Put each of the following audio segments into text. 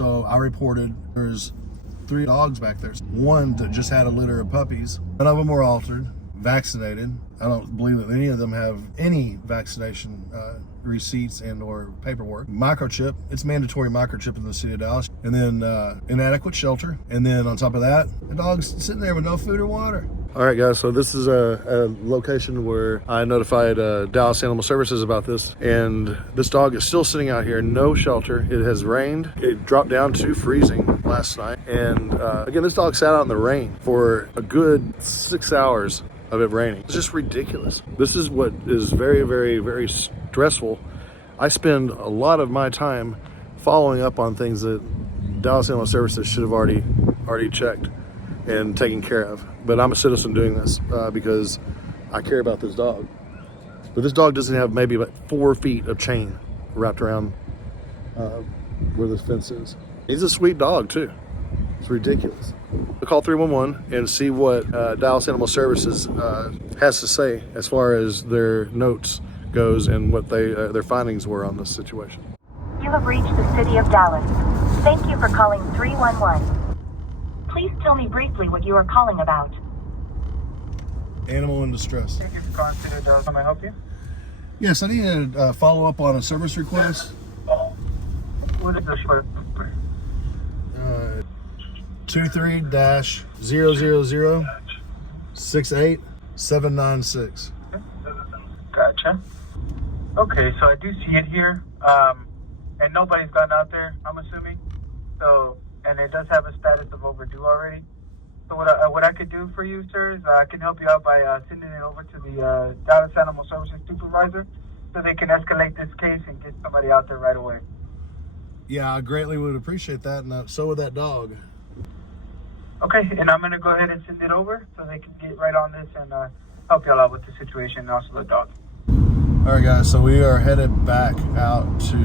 So I reported there's 3 dogs back there. One that just had a litter of puppies. None of them were altered, vaccinated. I don't believe that any of them have any vaccination receipts and or paperwork. Microchip, it's mandatory microchip in the city of Dallas. And then inadequate shelter. And then on top of that, the dog's sitting there with no food or water. All right, guys, so this is a location where I notified Dallas Animal Services about this, and this dog is still sitting out here, no shelter. It has rained. It dropped down to freezing last night, and again, this dog sat out in the rain for a good 6 hours of it raining. It's just ridiculous. This is what is very, very, very stressful. I spend a lot of my time following up on things that Dallas Animal Services should have already checked and taken care of. But I'm a citizen doing this because I care about this dog. But this dog doesn't have maybe about 4 feet of chain wrapped around where this fence is. He's a sweet dog too. It's ridiculous. I'll call 311 and see what Dallas Animal Services has to say as far as their notes goes and what their findings were on this situation. You have reached the city of Dallas. Thank you for calling 311. Please tell me briefly what you are calling about. Animal in distress. Thank you for calling City of Dallas. Can I help you? Yes, I need to follow up on a service request. What is the short? 23-000-68796. Gotcha. Okay, so I do see it here. And nobody's gone out there, I'm assuming. So, and it does have a status of overdue already. So what I could do for you, sir, is I can help you out by sending it over to the Dallas Animal Services supervisor so they can escalate this case and get somebody out there right away. Yeah, I greatly would appreciate that, and so would that dog. Okay, and I'm going to go ahead and send it over so they can get right on this and help y'all out with the situation and also the dog. All right, guys, so we are headed back out to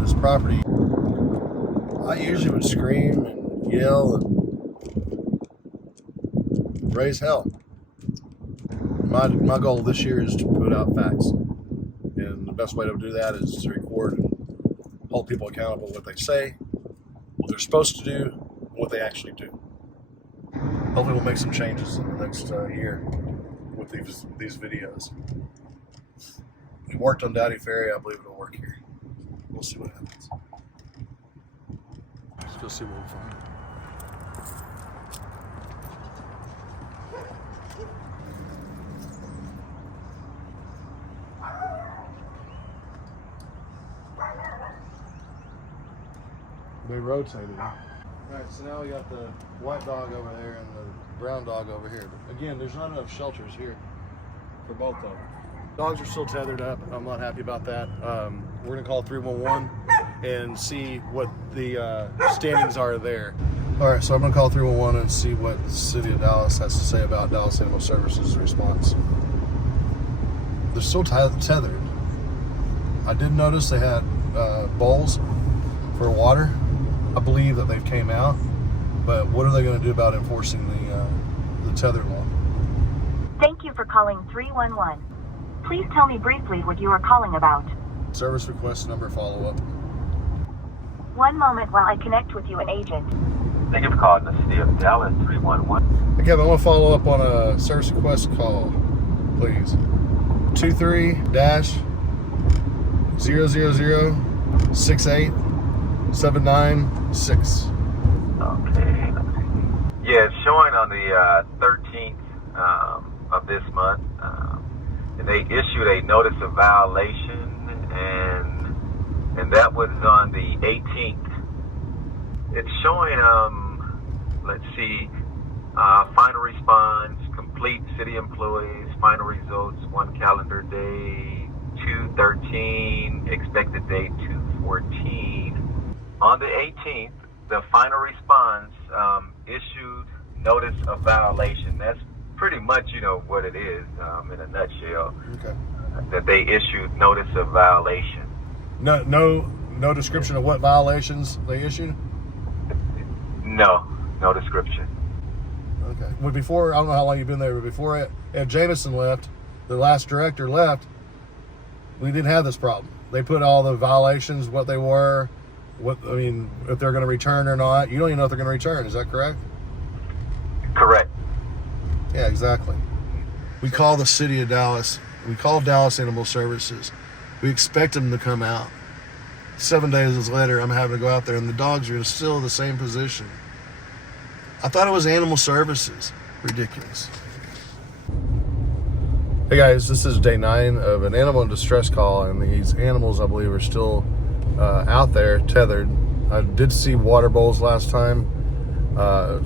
this property. I usually would scream and yell and raise hell. My goal this year is to put out facts, and the best way to do that is to record and hold people accountable what they say, what they're supposed to do, and what they actually do. Hopefully we'll make some changes in the next year with these videos. It worked on Dowdy Ferry, I believe it'll work here. We'll see what happens. Let's go see what we find. They rotated. Alright, so now we got the white dog over there and the brown dog over here. But again, there's not enough shelters here for both of them. Dogs are still tethered up. I'm not happy about that. We're gonna call 311 and see what the standings are there. Alright, so I'm gonna call 311 and see what the city of Dallas has to say about Dallas Animal Services response. They're still tethered. I did notice they had bowls for water. I believe that they've came out, but what are they going to do about enforcing the tether law? Thank you for calling 311. Please tell me briefly what you are calling about. Service request number follow-up. One moment while I connect with you, an agent. Thank you for calling the city of Dallas 311. Hey Kevin, I want to follow up on a service request call, please. 23-000-68796. Okay, let's see. Yeah, it's showing on the 13th of this month. And they issued a notice of violation, and that was on the 18th. It's showing, let's see, final response, complete city employees, final results, 1 calendar day, 2/13, expected date 2/14. On the 18th, the final response issued notice of violation. That's pretty much, what it is in a nutshell. Okay. That they issued notice of violation. No description of what violations they issued? No description. Okay. Well, before, I don't know how long you've been there, but before Ed Jamison left, the last director left, we didn't have this problem. They put all the violations, what they were, if they're going to return or not. You don't even know if they're going to return. Is that correct? Correct. Yeah, exactly. We call the city of Dallas. We call Dallas Animal Services. We expect them to come out. 7 days later, I'm having to go out there, and the dogs are still in the same position. I thought it was Animal Services. Ridiculous. Hey guys, this is day 9 of an animal in distress call, and these animals, I believe, are still out there tethered. I did see water bowls last time,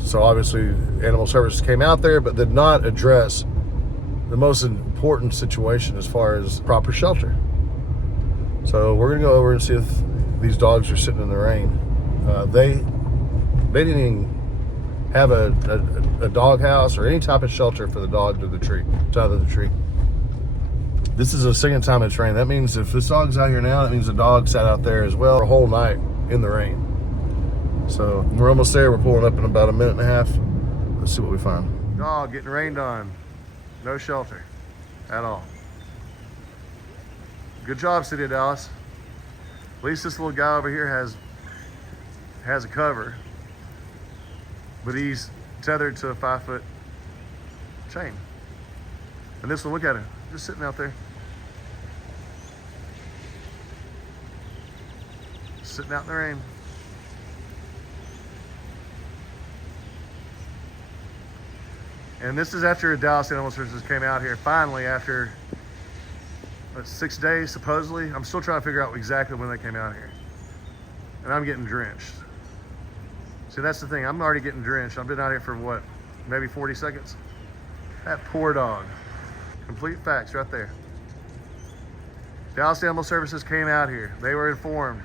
so obviously Animal Services came out there, but did not address the most important situation as far as proper shelter. So we're gonna go over and see if these dogs are sitting in the rain. They didn't even have a dog house or any type of shelter for the dog to tether the tree. This is the second time it's rained. That means if this dog's out here now, that means the dog sat out there as well a whole night in the rain. So we're almost there. We're pulling up in about a minute and a half. Let's see what we find. Dog getting rained on. No shelter at all. Good job, City of Dallas. At least this little guy over here has a cover, but he's tethered to a 5-foot chain. And this one, look at him, just sitting out there. Sitting out in the rain. And this is after Dallas Animal Services came out here finally after 6 days supposedly. I'm still trying to figure out exactly when they came out here. And I'm getting drenched. See, that's the thing, I'm already getting drenched. I've been out here for what, maybe 40 seconds? That poor dog. Complete facts right there. Dallas Animal Services came out here. They were informed.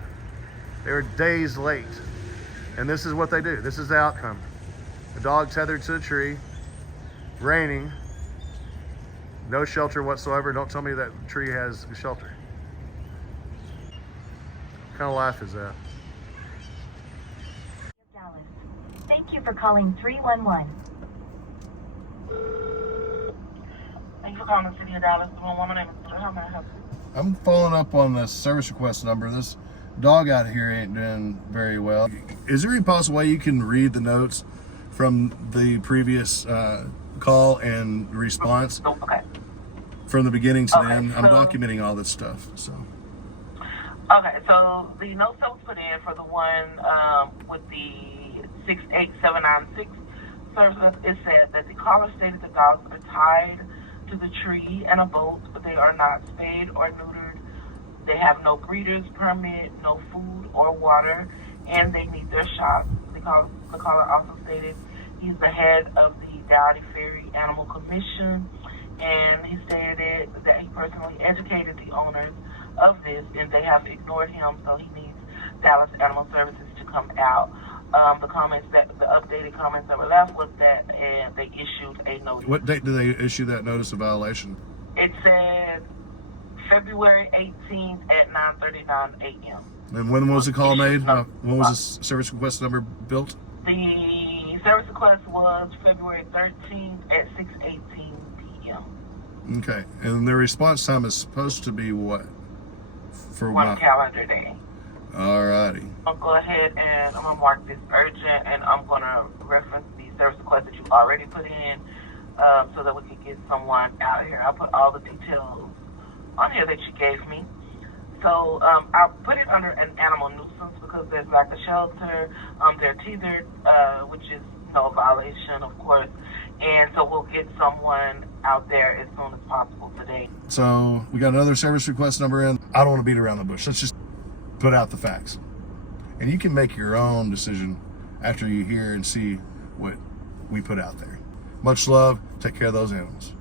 They were days late. And this is what they do. This is the outcome. The dog tethered to a tree, raining, no shelter whatsoever. Don't tell me that tree has a shelter. What kind of life is that? Dallas. Thank you for calling 311. Thank you for calling the City of Dallas. My name is How may I help you? I'm following up on the service request number. This dog out here ain't doing very well. Is there any possible way you can read the notes from the previous call and response? Okay. From the beginning to the Okay, end? I'm so- documenting all this stuff, so. Okay, so the notes that was put in for the one with the 68796 service, it said that the caller stated the dogs are tied to the tree and a boat, but they are not spayed or neutered. They have no breeders permit, no food or water, and they need their shots. The caller also stated he's the head of the Dowdy Ferry Animal Commission, and he stated that he personally educated the owners of this, and they have ignored him, so he needs Dallas Animal Services to come out. The updated comments that were left was that they issued a notice. What date did they issue that notice of violation? It said February 18th at 9:39 a.m. And when was the call made? When was the service request number built? The service request was February 13th at 6:18 p.m. Okay, and the response time is supposed to be what? For One calendar day. Alrighty. I'll go ahead and I'm gonna mark this urgent, and I'm gonna reference the service request that you already put in, so that we can get someone out of here. I'll put all the details on here that you gave me. So I'll put it under an animal nuisance because there's lack of shelter. They're tethered, which is no violation, of course. And so we'll get someone out there as soon as possible today. So we got another service request number in. I don't want to beat around the bush. Let's just put out the facts. And you can make your own decision after you hear and see what we put out there. Much love. Take care of those animals.